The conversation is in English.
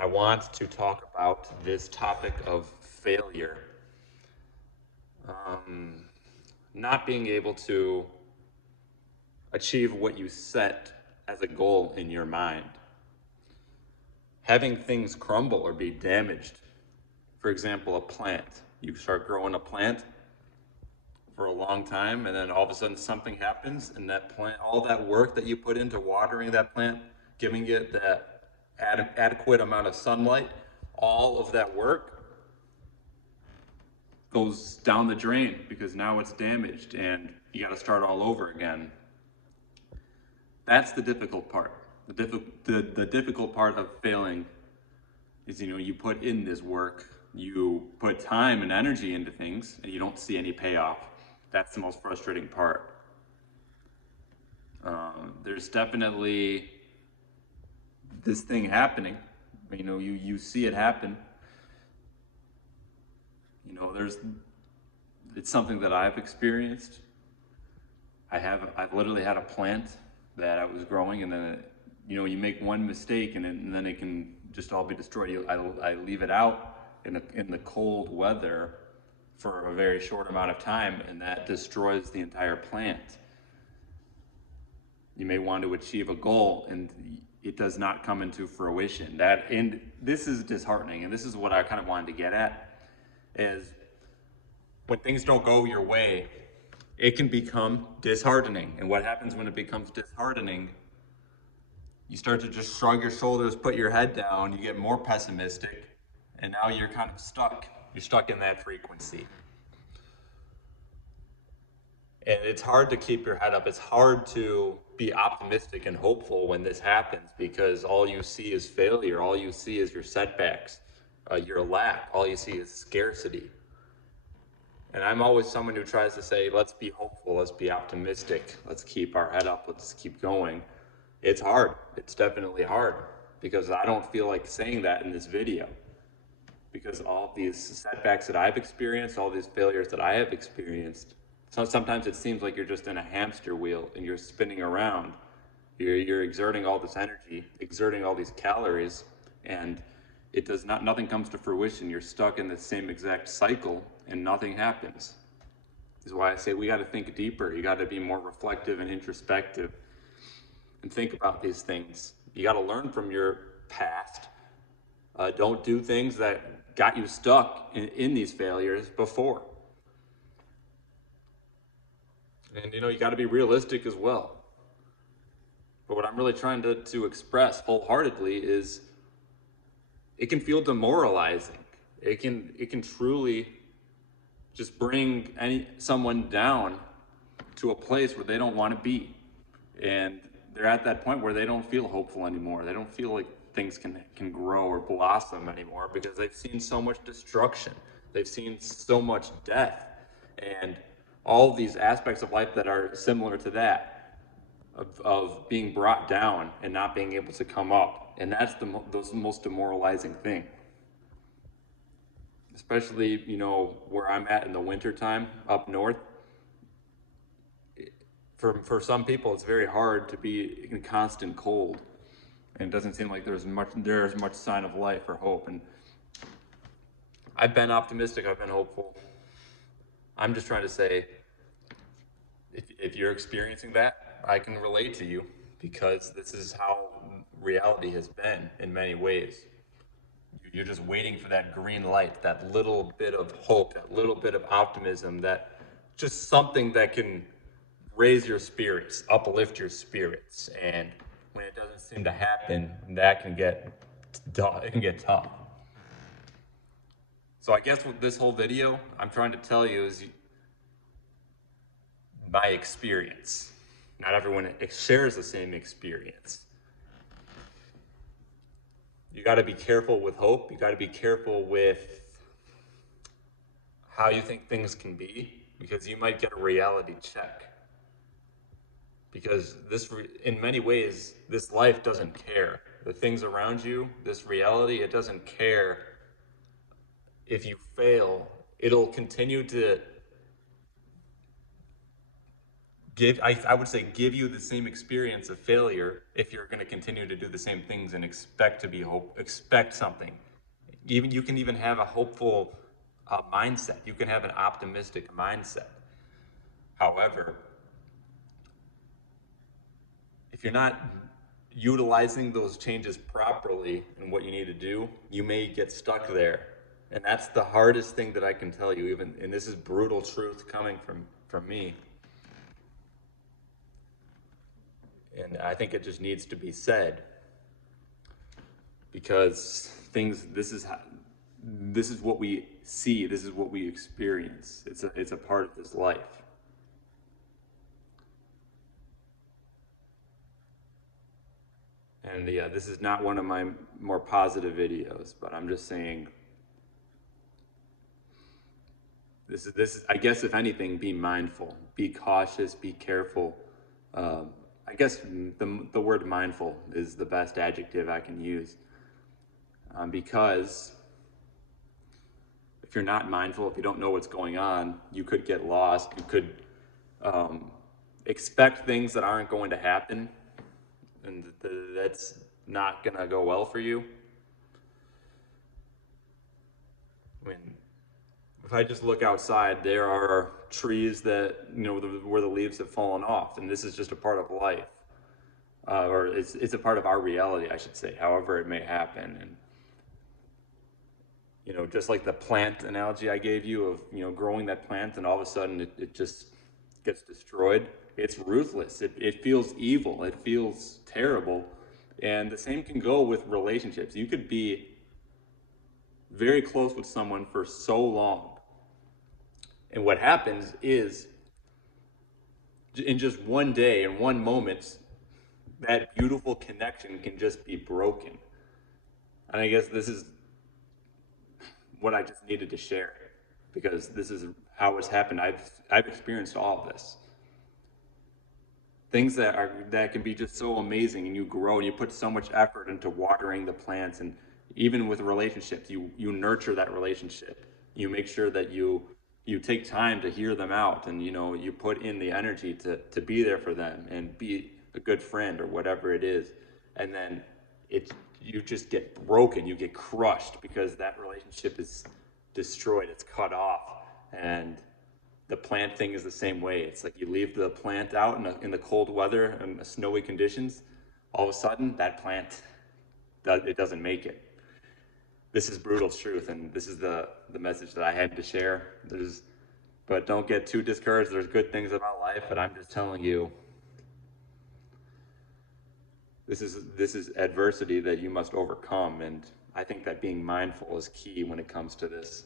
I want to talk about this topic of failure. Um, Not being able to achieve what you set as a goal in your mind. Having things crumble or be damaged. For example, a plant. You start growing a plant for a long time, and then all of a sudden something happens, and that plant, all that work that you put into watering that plant, giving it that adequate amount of sunlight, all of that work goes down the drain because now it's damaged and you got to start all over again. That's the difficult part. The difficult part of failing is, you put in this work, you put time and energy into things, and you don't see any payoff. That's the most frustrating part. There's definitely this thing happening. You see it happen. There's it's something that I've experienced. I've literally had a plant that I was growing, and then you make one mistake, and then it can just all be destroyed. I leave it out in the cold weather for a very short amount of time, and that destroys the entire plant. You may want to achieve a goal, and it does not come into fruition. And this is disheartening, and this is what I kind of wanted to get at, is when things don't go your way, it can become disheartening. And what happens when it becomes disheartening? You start to just shrug your shoulders, put your head down, you get more pessimistic, and now you're kind of stuck. You're stuck in that frequency. And it's hard to keep your head up. It's hard to be optimistic and hopeful when this happens because all you see is failure. All you see is your setbacks, your lack. All you see is scarcity. And I'm always someone who tries to say, let's be hopeful, let's be optimistic, let's keep our head up, let's keep going. It's hard. It's definitely hard because I don't feel like saying that in this video. Because all of these setbacks that I've experienced, all these failures that I have experienced, sometimes it seems like you're just in a hamster wheel and you're spinning around. You're exerting all this energy, exerting all these calories, and nothing comes to fruition. You're stuck in the same exact cycle and nothing happens. This is why I say we got to think deeper. You got to be more reflective and introspective and think about these things. You got to learn from your past. Don't do things that got you stuck in these failures before. And you got to be realistic as well. But what I'm really trying to express wholeheartedly is it can feel demoralizing. It can truly just bring someone down to a place where they don't want to be. And they're at that point where they don't feel hopeful anymore. They don't feel like things can grow or blossom anymore because they've seen so much destruction. They've seen so much death and all these aspects of life that are similar to that of being brought down and not being able to come up. And that's the most demoralizing thing. Especially, where I'm at in the wintertime up north. For some people, it's very hard to be in constant cold. And it doesn't seem like there's much sign of life or hope. And I've been optimistic, I've been hopeful. I'm just trying to say, if you're experiencing that, I can relate to you because this is how reality has been in many ways. You're just waiting for that green light, that little bit of hope, that little bit of optimism, that just something that can raise your spirits, uplift your spirits. And when it doesn't seem to happen, that can get tough. So I guess with this whole video, I'm trying to tell you is my experience. Not everyone shares the same experience. You got to be careful with hope. You got to be careful with how you think things can be because you might get a reality check. Because in many ways, this life doesn't care. The things around you, this reality, it doesn't care if you fail. It'll continue to I would say give you the same experience of failure if you're going to continue to do the same things and expect something. Even you can even have a hopeful mindset. You can have an optimistic mindset. However, if you're not utilizing those changes properly and what you need to do, you may get stuck there. And that's the hardest thing that I can tell you, even, and this is brutal truth coming from me. And I think it just needs to be said because this is what we see, this is what we experience. It's a part of this life. And yeah, this is not one of my more positive videos, but I'm just saying this is I guess if anything, be mindful, be cautious, be careful. Um, I guess the word mindful is the best adjective I can use, because if you're not mindful, if you don't know what's going on, you could get lost. You could um, expect things that aren't going to happen, and that's not going to go well for you. I mean, if I just look outside, there are trees that, where the leaves have fallen off, and this is just a part of life. Or it's a part of our reality, I should say, however it may happen. And, just like the plant analogy I gave you of, growing that plant and all of a sudden it just gets destroyed. It's ruthless. It feels evil. It feels terrible. And the same can go with relationships. You could be very close with someone for so long. And what happens is, in just one day, in one moment, that beautiful connection can just be broken. And I guess this is what I just needed to share because this is how it's happened. I've experienced all of this. Things that can be just so amazing, and you grow and you put so much effort into watering the plants, and even with relationships, you nurture that relationship. You make sure that you take time to hear them out, and you put in the energy to be there for them and be a good friend or whatever it is. And then it you just get broken, you get crushed because that relationship is destroyed, it's cut off. And the plant thing is the same way. It's like you leave the plant out in the cold weather and the snowy conditions, all of a sudden that plant it doesn't make it. This is brutal truth, and this is the message that I had to share. But don't get too discouraged. There's good things about life, but I'm just telling you, this is adversity that you must overcome, and I think that being mindful is key when it comes to this.